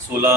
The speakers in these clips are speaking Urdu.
16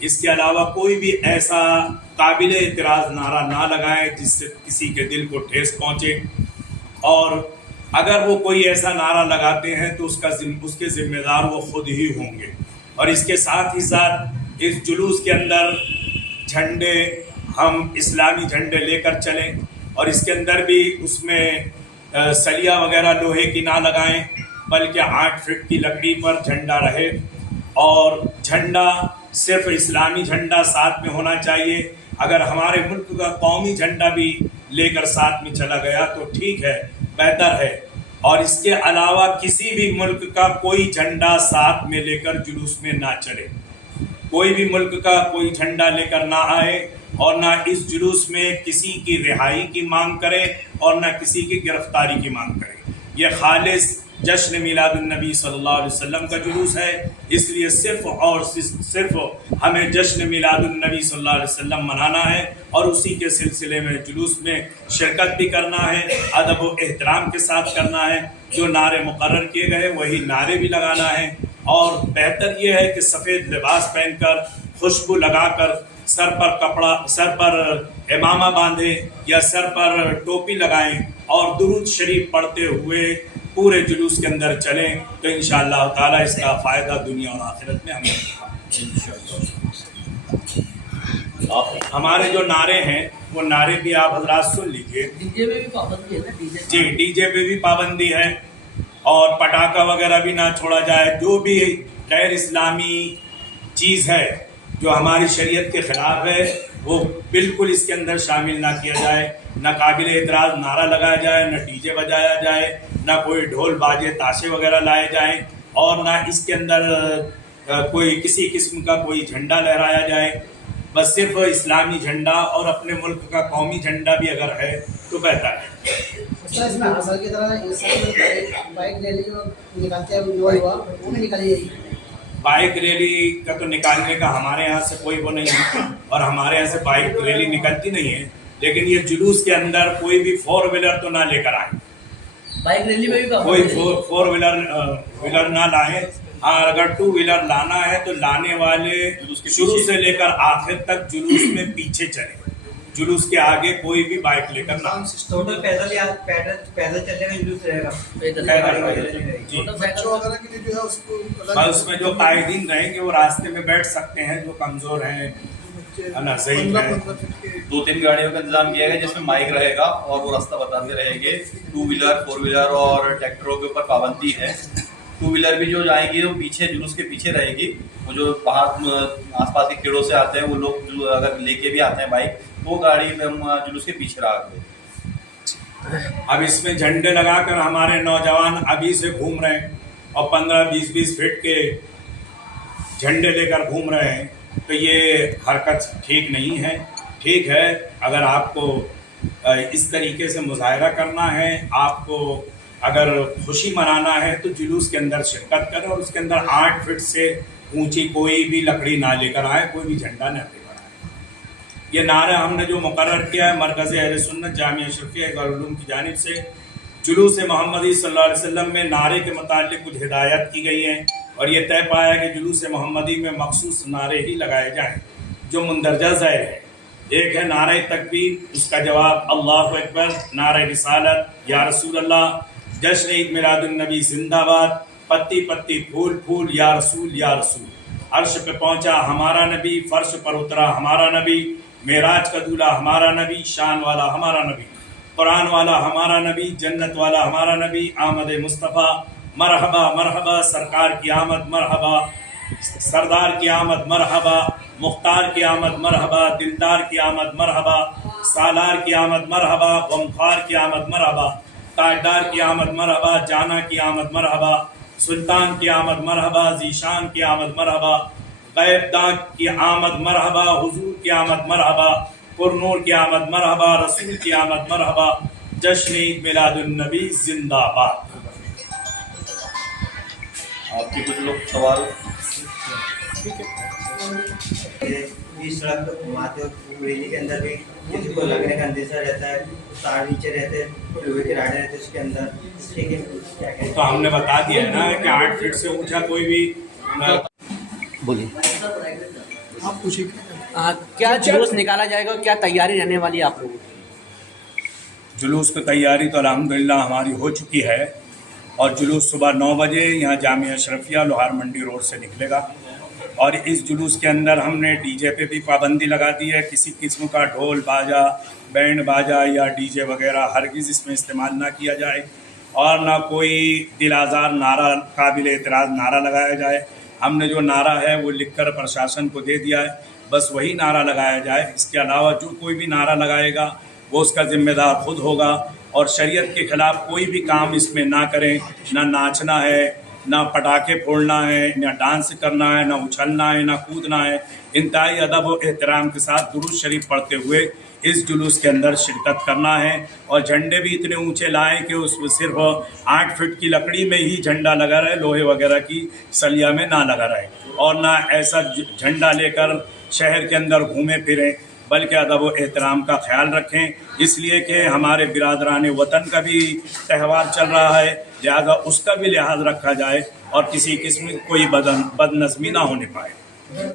اس کے علاوہ کوئی بھی ایسا قابل اعتراض نعرہ نہ لگائیں جس سے کسی کے دل کو ٹھیس پہنچے، اور اگر وہ کوئی ایسا نعرہ لگاتے ہیں تو اس کے ذمہ دار وہ خود ہی ہوں گے۔ اور اس کے ساتھ ہی ساتھ اس جلوس کے اندر جھنڈے ہم اسلامی جھنڈے لے کر چلیں، اور اس کے اندر بھی اس میں سلیہ وغیرہ لوہے کی نہ لگائیں، بلکہ 8 فٹ کی لکڑی پر جھنڈا رہے، اور جھنڈا صرف اسلامی جھنڈا ساتھ میں ہونا چاہیے۔ اگر ہمارے ملک کا قومی جھنڈا بھی لے کر ساتھ میں چلا گیا تو ٹھیک ہے، بہتر ہے، اور اس کے علاوہ کسی بھی ملک کا کوئی جھنڈا ساتھ میں لے کر جلوس میں نہ چلے، کوئی بھی ملک کا کوئی جھنڈا لے کر نہ آئے، اور نہ اس جلوس میں کسی کی رہائی کی مانگ کرے اور نہ کسی کی گرفتاری کی مانگ کرے۔ یہ خالص جشن میلاد النبی صلی اللہ علیہ وسلم کا جلوس ہے، اس لیے صرف اور صرف ہمیں جشن میلاد النبی صلی اللہ علیہ وسلم منانا ہے، اور اسی کے سلسلے میں جلوس میں شرکت بھی کرنا ہے، ادب و احترام کے ساتھ کرنا ہے، جو نعرے مقرر کیے گئے وہی نعرے بھی لگانا ہے، اور بہتر یہ ہے کہ سفید لباس پہن کر، خوشبو لگا کر، سر پر امامہ باندھیں یا سر پر ٹوپی لگائیں اور درود شریف پڑھتے ہوئے پورے جلوس کے اندر چلیں، تو انشاءاللہ تعالیٰ اس کا فائدہ دنیا اور آخرت میں ہمیں ہمارے جو نعرے ہیں وہ نعرے بھی آپ حضرات سن لیجیے۔ ڈی جے میں بھی پابندی ہے نا؟ جی، ڈی جے پہ بھی پابندی ہے، اور پٹاخہ وغیرہ بھی نہ چھوڑا جائے۔ جو بھی غیر اسلامی چیز ہے جو ہماری شریعت کے خلاف ہے وہ بالکل اس کے اندر شامل نہ کیا جائے، نہ قابل اعتراض نعرہ لگایا جائے، نہ ڈی جے بجایا جائے، نہ کوئی ڈھول باجے تاشے وغیرہ لائے جائیں، اور نہ اس کے اندر کوئی کسی قسم کا کوئی جھنڈا لہرایا جائے۔ بس صرف اسلامی جھنڈا اور اپنے ملک کا قومی جھنڈا بھی اگر ہے تو بہتر ہے۔ اس میں ہر سال کی طرح اس سال بائک ریلی جو نکالتے ہیں وہ بھی نکالی جائے گی۔ بائک ریلی کا تو نکالنے کا ہمارے یہاں سے کوئی وہ نہیں ہے، اور ہمارے یہاں سے بائک ریلی نکلتی نہیں ہے، لیکن یہ جلوس کے اندر کوئی بھی 4 ویلر تو نہ لے کر آئے، بائک ریلی میں بھی کوئی پابندی ہے۔ 4 ویلر نہ لائیں۔ ہاں، اگر 2 ویلر لانا ہے تو لانے والے شروع سے لے کر آخر تک جلوس میں پیچھے چلیں، جلوس کے آگے کوئی بھی بائک لے کر نہ آئے۔ ٹوٹل پیدل چلنے کا جلوس رہے گا۔ جی، بچوں وغیرہ کے لیے جو ہے اس کو اس میں جو قائدین رہیں گے وہ راستے میں بیٹھ سکتے ہیں، جو کمزور ہیں، ضعیف ہیں۔ 2-3 گاڑیوں کا انتظام کیا گیا جس میں مائک رہے گا اور وہ راستہ بتاتے رہیں گے۔ 2 ویلر 4 ویلر اور ٹریکٹروں کے اوپر پابندی ہے۔ 2 ویلر بھی جو جائیں گی وہ پیچھے جلوس کے پیچھے رہے گی۔ وہ جو باہر آس پاس کے کیڑوں سے آتے ہیں وہ لوگ جو اگر لے کے بھی آتے ہیں بائک، وہ گاڑی جلوس کے پیچھے رہا گئے۔ اب اس میں جھنڈے لگا کر ہمارے نوجوان ابھی سے گھوم رہے ہیں اور 15-20 فٹ کے جھنڈے لے کر گھوم رہے ہیں، تو یہ حرکت ٹھیک نہیں ہے۔ ٹھیک ہے، اگر آپ کو اس طریقے سے مظاہرہ کرنا ہے، آپ کو اگر خوشی منانا ہے تو جلوس کے اندر شرکت کریں، اور اس کے اندر 8 فٹ سے اونچی کوئی بھی لکڑی نہ لے کر آئے، کوئی بھی جھنڈا نہ لے کر آئے۔ یہ نعرہ ہم نے جو مقرر کیا ہے مرکز اہل سنت جامعہ اشرفیہ دارالعلوم کی جانب سے، جلوس محمدی صلی اللہ علیہ وسلم میں نعرے کے متعلق کچھ ہدایت کی گئی ہیں، اور یہ طے پایا کہ جلوس محمدی میں مخصوص نعرے ہی لگائے جائیں جو مندرجہ ذیل ہے۔ ایک ہے نعرہ تکبیر، اس کا جواب اللہ اکبر، نعرہ رسالت یا رسول اللہ، جشن عید میلاد النبی زندہ باد، پتی پتی پھول پھول یا رسول یا رسول، عرش پہ پہنچا ہمارا نبی، فرش پر اترا ہمارا نبی، معراج کا دولہا ہمارا نبی، شان والا ہمارا نبی، قرآن والا ہمارا نبی، جنت والا ہمارا نبی، آمد مصطفیٰ مرحبا مرحبا، سرکار کی آمد مرحبا، سردار کی آمد مرحبا، مختار کی آمد مرحبا، دلدار کی آمد مرحبا، سالار کی آمد مرحبا، غمخوار کی آمد مرحبا، تاجدار کی آمد مرحبا، جانا کی آمد مرحبا، سلطان کی آمد مرحبا، ذیشان کی آمد مرحبا، غیب داں کی آمد مرحبا، حضور کی آمد مرحبا، پرنور کی آمد مرحبا، رسول کی آمد مرحبا، جشن عید میلاد النبی زندہ باد۔ آپ کی کچھ لوگ سوال؟ اس سڑک پہ گھماتے ہو ریلی کے اندر بھی کسی کو لگنے کا اندیشہ رہتا ہے، تار نیچے رہتے ہیں، لوہے کے راڈے رہتے ہیں اس کے اندر، ٹھیک ہے، کیا کہیں؟ تو ہم نے بتا دیا ہے نا کہ 8 فٹ سے اونچا کوئی بھی بولیے آپ پوچھیے کیا جلوس نکالا جائے گا, کیا تیاری رہنے والی ہے آپ لوگوں کی؟ جلوس کی تیاری تو الحمدللہ ہماری ہو چکی ہے اور جلوس صبح 9 بجے یہاں جامعہ اشرفیہ لوہار منڈی روڈ سے نکلے گا اور اس جلوس کے اندر ہم نے ڈی جے پہ بھی پابندی لگا دی ہے. کسی قسم کا ڈھول باجا, بینڈ باجا یا ڈی جے وغیرہ ہرگز اس میں استعمال نہ کیا جائے اور نہ کوئی دل آزار نعرہ, قابل اعتراض نعرہ لگایا جائے. ہم نے جو نعرہ ہے وہ لکھ کر پرشاسن کو دے دیا ہے, بس وہی نعرہ لگایا جائے. اس کے علاوہ جو کوئی بھی نعرہ لگائے گا وہ اس کا ذمہ دار خود ہوگا اور شریعت کے خلاف کوئی بھی کام اس میں نہ کریں. نہ ناچنا ہے, نہ پٹاخے پھوڑنا ہے, نہ ڈانس کرنا ہے, نہ اچھلنا ہے, نہ کودنا ہے. انتہائی ادب و احترام کے ساتھ درود شریف پڑھتے ہوئے اس جلوس کے اندر شرکت کرنا ہے اور جھنڈے بھی اتنے اونچے لائیں کہ اس میں صرف 8 فٹ کی لکڑی میں ہی جھنڈا لگا رہے, لوہے وغیرہ کی سلیا میں نہ لگا رہے اور نہ ایسا جھنڈا لے کر شہر کے اندر گھومے پھریں, بلکہ ادب و احترام کا خیال رکھیں. اس لیے کہ ہمارے برادران وطن کا بھی تہوار چل رہا ہے, لہذا اس کا بھی لحاظ رکھا جائے اور کسی قسم کی کوئی بد نظمی نہ ہونے پائے.